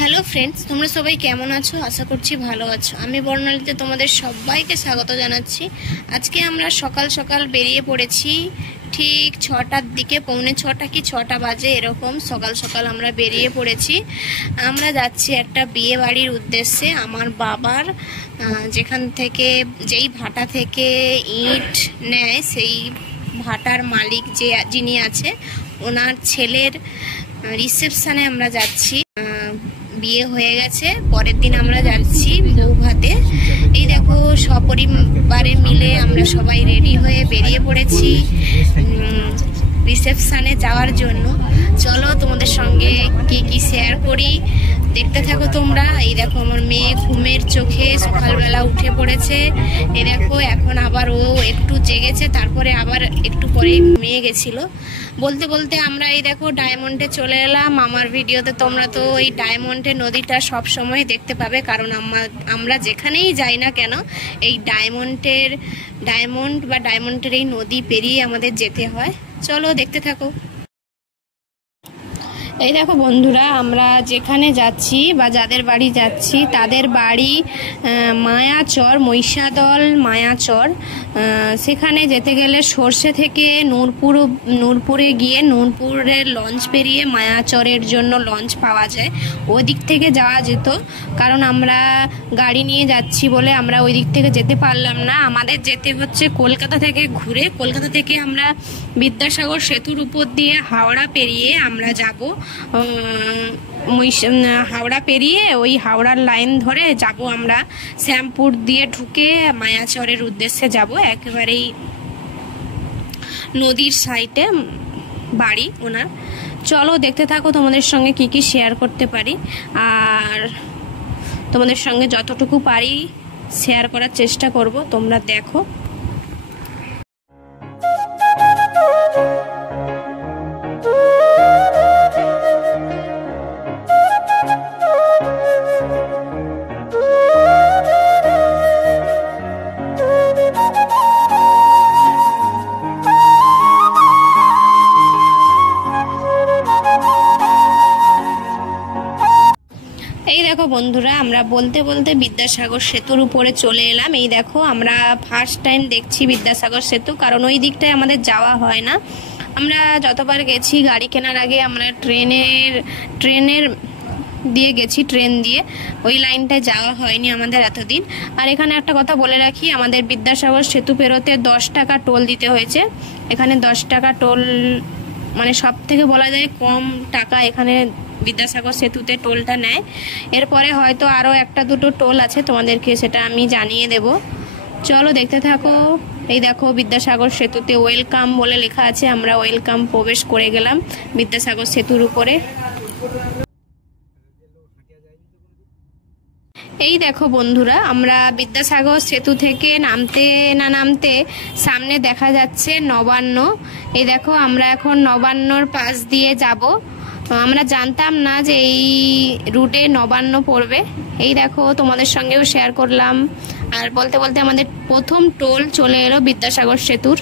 Hello friends, তোমরা সবাই কেমন আছো? আশা করছি ভালো আছো। আমি বর্ণালীতে তোমাদের সবাইকে স্বাগত জানাচ্ছি। আজকে আমরা সকাল সকাল বেরিয়ে পড়েছি। ঠিক 6টার দিকে, পৌনে 6টা কি 6টা বাজে এরকম সকাল সকাল আমরা বেরিয়ে পড়েছি। আমরা যাচ্ছি একটা বিয়ে বাড়ির উদ্দেশ্যে। আমার বাবার যেখান থেকে, যেই ভাটা থেকে ইট নেয়, সেই ভাটার মালিক যিনি আছে, ওনার ছেলের রিসেপশনে আমরা যাচ্ছি। বিয়ে হয়ে গেছে, পরের দিন আমরা যাচ্ছি বউ ভাতে। এই দেখো, সপরিবারে মিলে আমরা সবাই রেডি হয়ে বেরিয়ে পড়েছি রিসেপশনে যাওয়ার জন্য। চলো তোমাদের সঙ্গে কি কি শেয়ার করি, দেখতে থাকো তোমরা। এই দেখো, আমার মেয়ে ঘুমের চোখে সকালবেলা উঠে পড়েছে। এই দেখো, এখন আবার ও একটু জেগেছে, তারপরে আবার একটু পরেই ঘুমিয়ে গেছিল। বলতে বলতে আমরা এই দেখো ডায়মন্ডে চলে এলাম। আমার ভিডিওতে তোমরা তো এই ডায়মন্ডের নদীটা সব সময় দেখতে পাবে, কারণ আমরা যেখানেই যাই না কেন এই ডায়মন্ডের এই নদী পেরিয়ে আমাদের যেতে হয়। চলো দেখতে থাকো। এই দেখো বন্ধুরা, আমরা যেখানে যাচ্ছি বা যাদের বাড়ি যাচ্ছি তাদের বাড়ি মায়াচর, মহিষাদল মায়াচর। সেখানে যেতে গেলে সর্ষে থেকে নূরপুরে গিয়ে নূরপুরের লঞ্চ পেরিয়ে মায়াচরের জন্য লঞ্চ পাওয়া যায়। ওই দিক থেকে যাওয়া যেত, কারণ আমরা গাড়ি নিয়ে যাচ্ছি বলে আমরা ওই দিক থেকে যেতে পারলাম না। আমাদের যেতে হচ্ছে কলকাতা থেকে ঘুরে। কলকাতা থেকে আমরা বিদ্যাসাগর সেতুর উপর দিয়ে হাওড়া পেরিয়ে আমরা যাব। হাওড়া পেরিয়ে ওই হাওড়ার লাইন ধরে যাব আমরা, শ্যামপুর দিয়ে ঢুকে মায়াচরের উদ্দেশ্যে যাব। একেবারেই নদীর সাইডে বাড়ি ওনার। চলো দেখতে থাকো, তোমাদের সঙ্গে কি কি শেয়ার করতে পারি, আর তোমাদের সঙ্গে যতটুকু পারি শেয়ার করার চেষ্টা করব। তোমরা দেখো। এই দেখো বন্ধুরা, আমরা বলতে বলতে বিদ্যাসাগর সেতুর উপরে চলে এলাম। এই দেখো, আমরা ফার্স্ট টাইম দেখছি বিদ্যাসাগর সেতু, কারণ ওই দিকটায় আমাদের যাওয়া হয় না। আমরা যতবার গেছি গাড়ি কেনার আগে আমরা ট্রেনের দিয়ে গেছি, ট্রেন দিয়ে। ওই লাইনটায় যাওয়া হয়নি আমাদের এতদিন। আর এখানে একটা কথা বলে রাখি, আমাদের বিদ্যাসাগর সেতু পেরোতে 10 টাকা টোল দিতে হয়েছে। এখানে 10 টাকা টোল, মানে সব থেকে বলা যায় কম টাকা এখানে বিদ্যাসাগর সেতুতে টোলটা নেয়। এরপরে হয়তো আরও একটা দুটো টোল আছে, তোমাদেরকে সেটা আমি জানিয়ে দেব। চলো দেখতে থাকো। এই দেখো, বিদ্যাসাগর সেতুতে ওয়েলকাম বলে লেখা আছে। আমরা ওয়েলকাম প্রবেশ করে গেলাম বিদ্যাসাগর সেতুর উপরে। এই দেখো বন্ধুরা, আমরা বিদ্যাসাগর সেতু থেকে নামতে সামনে দেখা যাচ্ছে নবান্ন। এই দেখো, আমরা এখন নবান্নর পাশ দিয়ে যাব। আমরা জানতাম না যে এই রুটে নবান্ন পড়বে। এই দেখো, তোমাদের সঙ্গেও শেয়ার করলাম। আর বলতে বলতে আমাদের প্রথম টোল চলে এলো বিদ্যাসাগর সেতুর।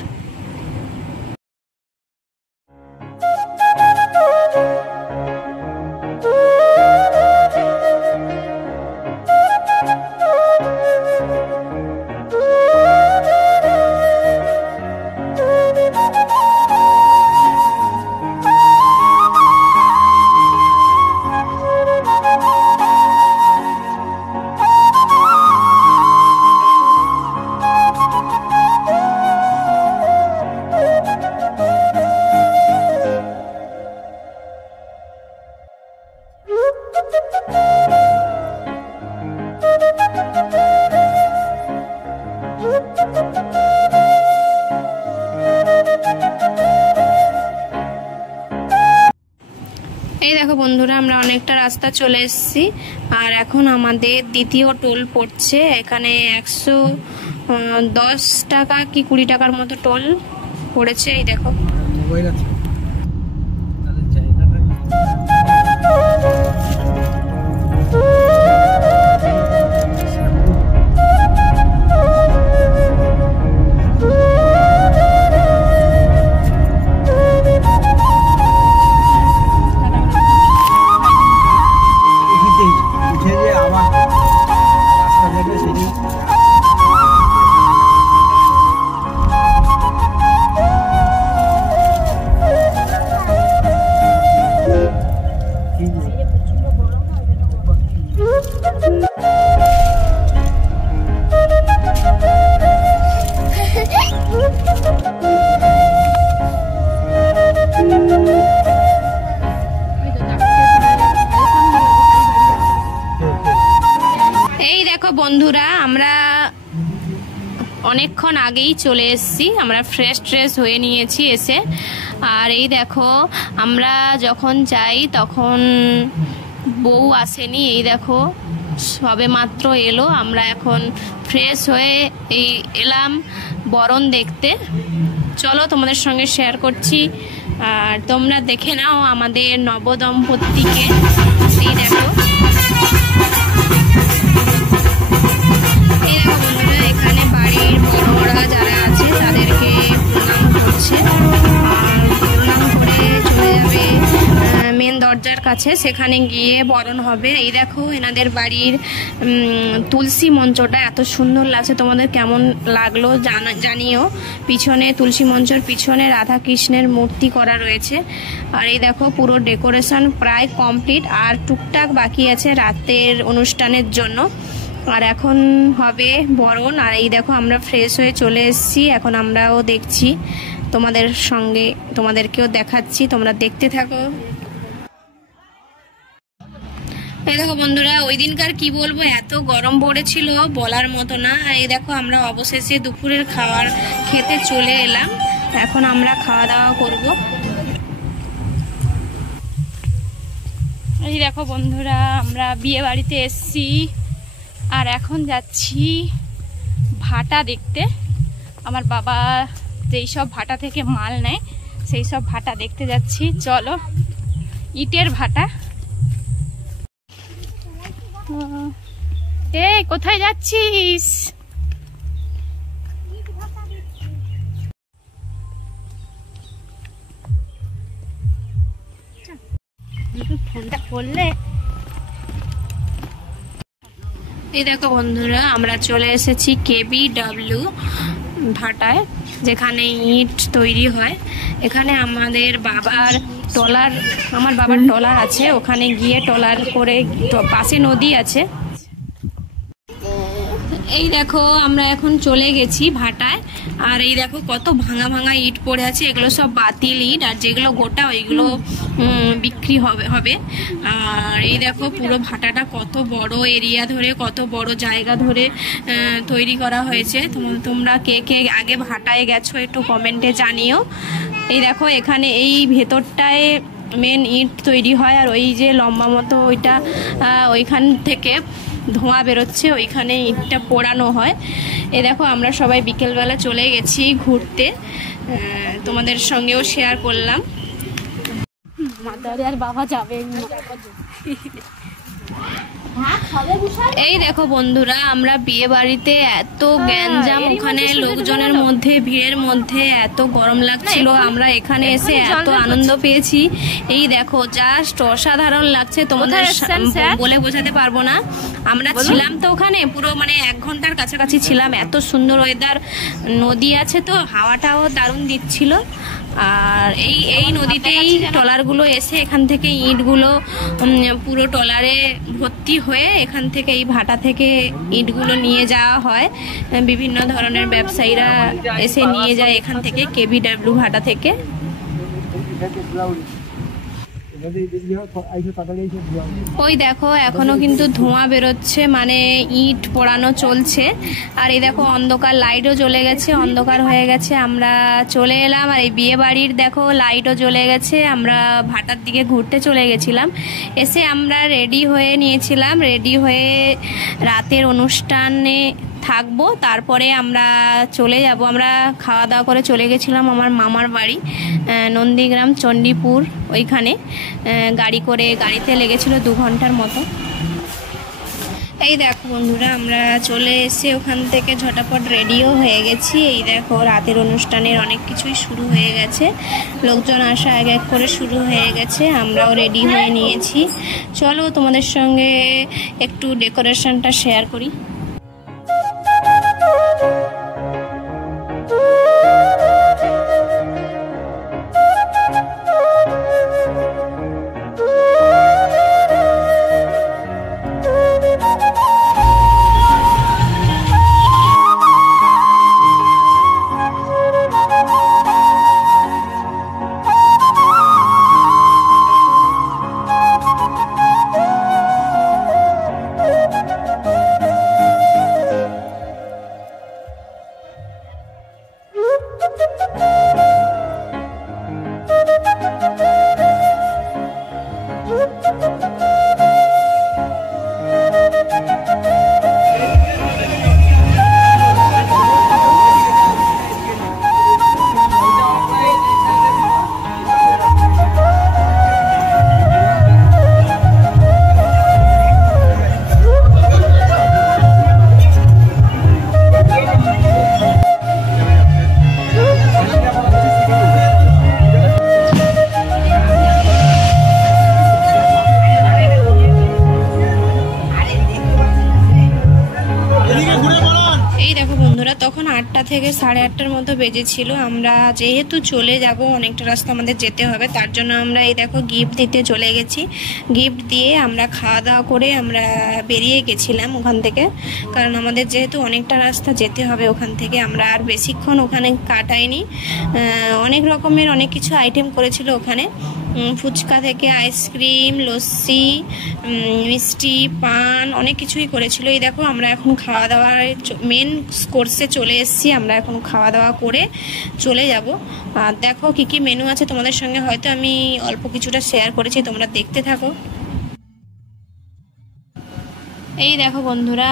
এই দেখো বন্ধুরা, আমরা অনেকটা রাস্তা চলে এসেছি। আর এখন আমাদের দ্বিতীয় টোল পড়ছে। এখানে 110 টাকা কি 20 টাকার মতো টোল পড়েছে। এই দেখো, এই দেখো বন্ধুরা, আমরা অনেকক্ষণ আগেই চলে এসেছি, আমরা ফ্রেশ ট্রেশ হয়ে নিয়েছি এসে। আর এই দেখো আমরা যখন যাই তখন বউ আসেনি, এই দেখো সবে মাত্র এলো। আমরা এখন ফ্রেশ হয়ে এই এলাম বরণ দেখতে। চলো তোমাদের সঙ্গে শেয়ার করছি, আর তোমরা দেখে নাও আমাদের নবদম্পতিকে। এই দেখো, এই দেখো বন্ধুরা, এখানে বাড়ির বড়রা যারা আছে তাদেরকে প্রণাম করছে, আর প্রণাম করে চলে যাবে মেন দরজার কাছে, সেখানে গিয়ে বরণ হবে। এই দেখো এনাদের বাড়ির তুলসী মঞ্চটা এত সুন্দর লাগছে, তোমাদের কেমন লাগলো জানিও। পিছনে তুলসী মঞ্চের পিছনে রাধা কৃষ্ণের মূর্তি করা রয়েছে। আর এই দেখো পুরো ডেকোরেশন প্রায় কমপ্লিট, আর টুকটাক বাকি আছে রাতের অনুষ্ঠানের জন্য। আর এখন হবে বরণ। আর এই দেখো আমরা ফ্রেশ হয়ে চলে এসেছি, এখন আমরাও দেখছি, তোমাদের সঙ্গে তোমাদেরকেও দেখাচ্ছি, তোমরা দেখতে থাকো। এই দেখো বন্ধুরা, ওই দিনকার কি বলবো, এত গরম পড়েছিল বলার মতো না। আর এই দেখো আমরা অবশেষে দুপুরের খাবার খেতে চলে এলাম, এখন আমরা খাওয়া দাওয়া করব। এই দেখো বন্ধুরা, আমরা বিয়ে বাড়িতে এসেছি, আর এখন যাচ্ছি ভাটা দেখতে। আমার বাবা যেই সব ভাটা থেকে মাল নেয় সেই সব ভাটা দেখতে যাচ্ছি। চলো, ইটের ভাটা। এই কোথায় যাচ্ছিস? ফোনটা করলে। এই দেখো বন্ধুরা, আমরা চলে এসেছি KBW ভাটায়, যেখানে ইট তৈরি হয়। এখানে আমার বাবার ট্রলার আছে, ওখানে গিয়ে ট্রলার করে, পাশে নদী আছে। এই দেখো আমরা এখন চলে গেছি ভাটায়, আর এই দেখো কত ভাঙা ভাঙা ইট পড়ে আছে, এগুলো সব বাতিল ইট, আর যেগুলো গোটা ওইগুলো বিক্রি হবে। আর এই দেখো পুরো ভাটাটা কত বড় এরিয়া ধরে, কত বড় জায়গা ধরে তৈরি করা হয়েছে। তোমরা কে কে আগে ভাটায় গেছো একটু কমেন্টে জানিও। এই দেখো এখানে এই ভেতরটায় মেন ইট তৈরি হয়, আর ওই যে লম্বা মতো ওইটা, ওইখান থেকে ধোঁয়া বেরোচ্ছে, ওইখানে ইটটা পোড়ানো হয়। এই দেখো আমরা সবাই বিকেলবেলা চলে গেছি ঘুরতে, তোমাদের সঙ্গেও শেয়ার করলাম। আর বাবা যাবে। এই দেখো বন্ধুরা, আমরা বিয়ে বাড়িতে এত গ্যাঞ্জাম, ওখানে লোকজনের মধ্যে, ভিড়ের মধ্যে এত গরম লাগছিল, আমরা এখানে এসে এত আনন্দ পেয়েছি। এই দেখো জাস্ট অসাধারণ লাগছে, তোমাদের বলে বোঝাতে পারবো না। আমরা ছিলাম তো ওখানে পুরো 1 ঘন্টার কাছাকাছি ছিলাম, এত সুন্দর ওয়েদার, নদী আছে তো হাওয়াটাও দারুণ দিচ্ছিল। আর এই নদীতেই ট্রলারগুলো এসে এখান থেকে ইটগুলো পুরো ট্রলারে ভর্তি হয়ে এখান থেকে এই ভাটা থেকে ইটগুলো নিয়ে যাওয়া হয়। বিভিন্ন ধরনের ব্যবসায়ীরা এসে নিয়ে যায় এখান থেকে, KBW ভাটা থেকে। ওই দেখো এখনো কিন্তু ধোঁয়া বেরোচ্ছে, ইট পোড়ানো চলছে। আর এই দেখো অন্ধকার, লাইটও জ্বলে গেছে, অন্ধকার হয়ে গেছে, আমরা চলে এলাম। আর এই বিয়ে বাড়ির দেখো লাইটও জ্বলে গেছে, আমরা ভাটার দিকে ঘুরতে চলে গেছিলাম। এসে আমরা রেডি হয়ে নিয়েছিলাম, রেডি হয়ে রাতের অনুষ্ঠানে থাকবো, তারপরে আমরা চলে যাব। আমরা খাওয়া দাওয়া করে চলে গেছিলাম আমার মামার বাড়ি নন্দীগ্রাম চণ্ডীপুর, ওইখানে গাড়িতে লেগেছিল 2 ঘন্টার মতো। এই দেখো বন্ধুরা, আমরা চলে এসে ওখান থেকে ঝটাপট রেডিও হয়ে গেছি। এই দেখো রাতের অনুষ্ঠানের অনেক কিছুই শুরু হয়ে গেছে, লোকজন আসা এক এক করে শুরু হয়ে গেছে, আমরাও রেডি হয়ে নিয়েছি। চলো তোমাদের সঙ্গে একটু ডেকোরেশনটা শেয়ার করি। তখন 8টা থেকে 8:30টার মতো বেজেছিল। আমরা যেহেতু চলে যাব, অনেকটা রাস্তা আমাদের যেতে হবে, তার জন্য আমরা এই দেখো গিফট দিতে চলে গেছি। গিফট দিয়ে আমরা খাওয়া দাওয়া করে আমরা বেরিয়ে গেছিলাম ওখান থেকে, কারণ আমাদের যেহেতু অনেকটা রাস্তা যেতে হবে ওখান থেকে। আমরা আর বেশিক্ষণ ওখানে কাটাইনি, অনেক রকমের অনেক কিছু আইটেম করেছিল ওখানে, ফুচকা থেকে আইসক্রিম, লস্যি, মিষ্টি, পান, অনেক কিছুই করেছিল। এই দেখো আমরা এখন খাওয়া দাওয়ার মেন কোর্সে চলে এসেছি। আমরা এখন খাওয়া দাওয়া করে চলে যাব। আর দেখো কি কি মেনু আছে তোমাদের সঙ্গে হয়তো আমি অল্প কিছুটা শেয়ার করেছি, তোমরা দেখতে থাকো। এই দেখো বন্ধুরা,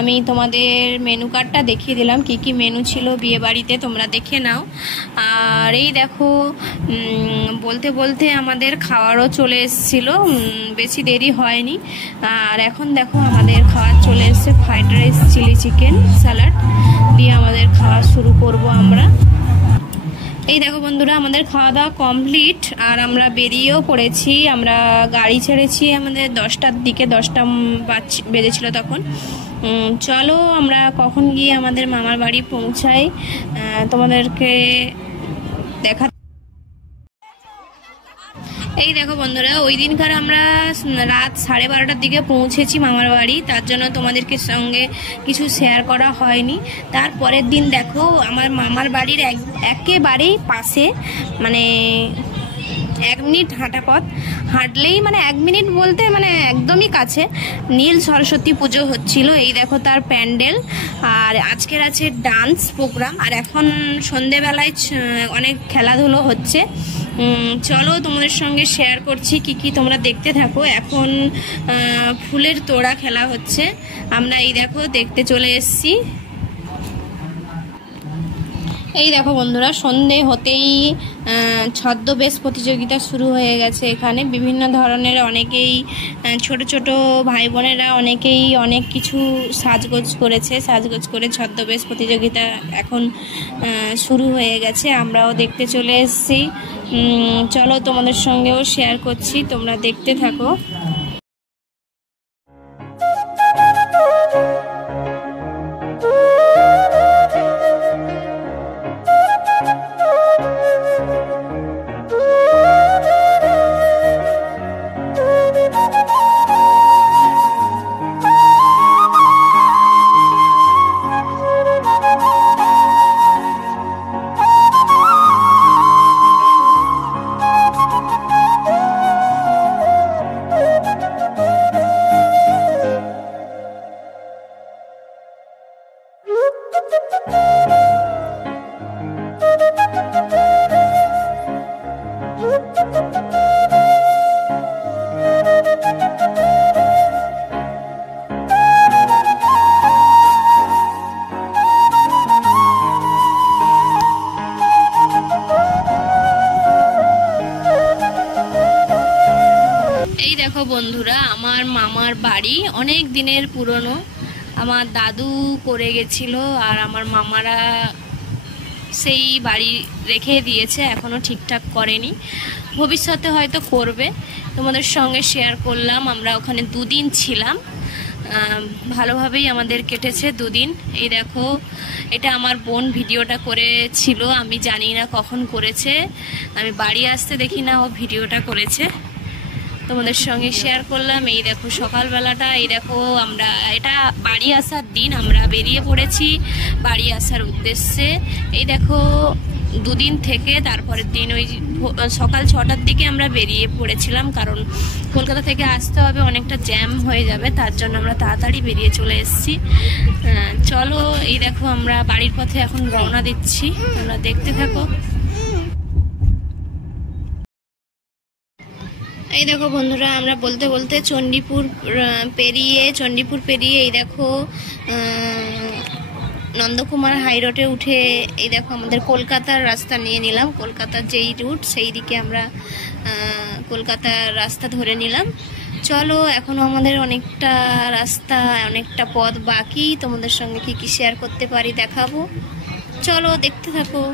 আমি তোমাদের মেনু কার্ডটা দেখিয়ে দিলাম কি কি মেনু ছিল বিয়ে বাড়িতে, তোমরা দেখে নাও। আর এই দেখো বলতে বলতে আমাদের খাওয়ারও চলে এসেছিলো, বেশি দেরি হয়নি। আর এখন দেখো আমাদের খাওয়া চলে এসছে, fried rice, chilli chicken, salad দিয়ে আমাদের খাওয়া শুরু করব আমরা। এই দেখো বন্ধুরা, আমাদের খাওয়া দাওয়া কমপ্লিট আর আমরা বেরিয়েও পড়েছি। আমরা গাড়ি ছেড়েছি আমাদের 10টার দিকে, 10টা বেজেছিল তখন। চলো আমরা কখন গিয়ে আমাদের মামার বাড়ি পৌঁছাই তোমাদেরকে দেখা। এই দেখো বন্ধুরা, ওই দিনকার আমরা রাত 12:30টার দিকে পৌঁছেছি মামার বাড়ি, তার জন্য তোমাদেরকে সঙ্গে কিছু শেয়ার করা হয়নি। তারপরের দিন দেখো আমার মামার বাড়ির একেবারেই পাশে, মানে 1 মিনিট হাঁটা পথ, হাঁটলেই মানে 1 মিনিট বলতে মানে একদমই কাছে, নীল সরস্বতী পুজো হচ্ছিল। এই দেখো তার প্যান্ডেল। আর আজকের আছে ডান্স প্রোগ্রাম, আর এখন সন্ধেবেলায় অনেক খেলাধুলো হচ্ছে। চলো তোমাদের সঙ্গে শেয়ার করছি কি কি, তোমরা দেখতে থাকো। এখন ফুলের তোড়া খেলা হচ্ছে, আমরা এই দেখো দেখতে চলে এসেছি। এই দেখো বন্ধুরা, সন্ধে হতেই ছদ্মবেশ প্রতিযোগিতা শুরু হয়ে গেছে। এখানে বিভিন্ন ধরনের অনেকেই, ছোট ছোট ভাই বোনেরা অনেকেই অনেক কিছু সাজগোজ করেছে, সাজগোজ করে ছদ্মবেশ প্রতিযোগিতা এখন শুরু হয়ে গেছে। আমরাও দেখতে চলে এসেছি। চলো তোমাদের সঙ্গেও শেয়ার করছি, তোমরা দেখতে থাকো। দেখো বন্ধুরা, আমার মামার বাড়ি অনেক দিনের পুরনো, আমার দাদু করে গেছিল আর আমার মামারা সেই বাড়ি রেখে দিয়েছে, এখনও ঠিকঠাক করেনি, ভবিষ্যতে হয়তো করবে। তোমাদের সঙ্গে শেয়ার করলাম। আমরা ওখানে 2 দিন ছিলাম, ভালোভাবেই আমাদের কেটেছে 2 দিন। এই দেখো, এটা আমার বোন ভিডিওটা করেছিল, আমি জানি না কখন করেছে, আমি বাড়ি আসতে দেখি না ও ভিডিওটা করেছে, তোমাদের সঙ্গে শেয়ার করলাম। এই দেখো সকালবেলাটা, এই দেখো আমরা, এটা বাড়ি আসার দিন, আমরা বেরিয়ে পড়েছি বাড়ি আসার উদ্দেশ্যে। এই দেখো 2 দিন থেকে তারপরের দিন ওই সকাল 6টার দিকে আমরা বেরিয়ে পড়েছিলাম, কারণ কলকাতা থেকে আসতে হবে, অনেকটা জ্যাম হয়ে যাবে, তার জন্য আমরা তাড়াতাড়ি বেরিয়ে চলে এসেছি। চলো, এই দেখো আমরা বাড়ির পথে এখন রওনা দিচ্ছি, তোমরা দেখতে থাকো। এই দেখো বন্ধুরা, আমরা বলতে বলতে চণ্ডীপুর পেরিয়ে এই দেখো নন্দকুমার হাই রোডে উঠে এই দেখো আমাদের কলকাতার রাস্তা নিয়ে নিলাম। কলকাতার যেই রুট সেই দিকে আমরা কলকাতার রাস্তা ধরে নিলাম। চলো, এখনো আমাদের অনেকটা রাস্তা, অনেকটা পথ বাকি, তোমাদের সঙ্গে কি কি শেয়ার করতে পারি দেখাবো। চলো দেখতে থাকো।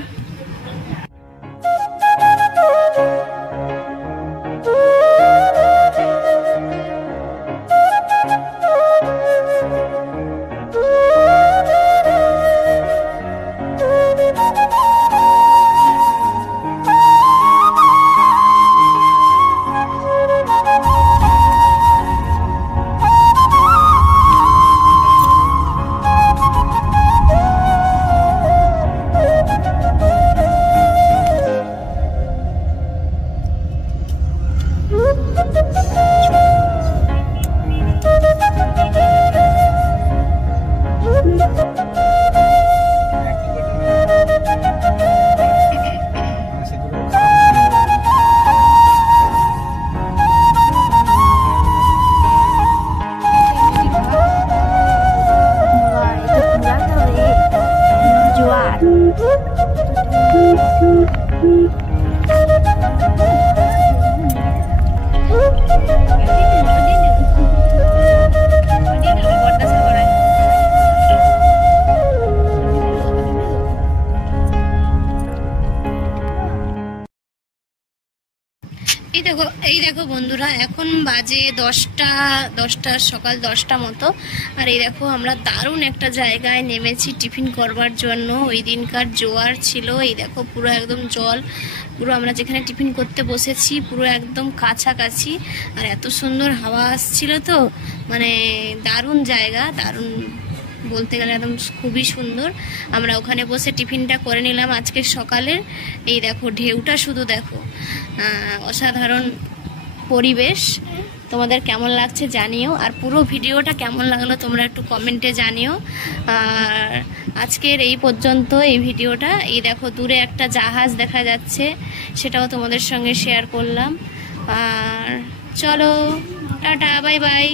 দেখো বন্ধুরা, এখন বাজে 10টা সকাল 10টা মতো। আর এই দেখো আমরা দারুণ একটা জায়গায় নেমেছি টিফিন করবার জন্য। ওই দিনকার জোয়ার ছিল, এই দেখো পুরো একদম জল, পুরো আমরা যেখানে টিফিন করতে বসেছি পুরো একদম কাছাকাছি। আর এত সুন্দর হাওয়া আসছিল, তো মানে দারুণ জায়গা, দারুণ বলতে গেলে একদম খুবই সুন্দর। আমরা ওখানে বসে টিফিনটা করে নিলাম আজকে সকালের। এই দেখো ঢেউটা শুধু দেখো, অসাধারণ পরিবেশ। তোমাদের কেমন লাগছে জানিও, আর পুরো ভিডিওটা কেমন লাগলো তোমরা একটু কমেন্টে জানিও। আর আজকের এই পর্যন্ত এই ভিডিওটা। এই দেখো দূরে একটা জাহাজ দেখা যাচ্ছে, সেটাও তোমাদের সঙ্গে শেয়ার করলাম। আর চলো, টাটা, বাই বাই।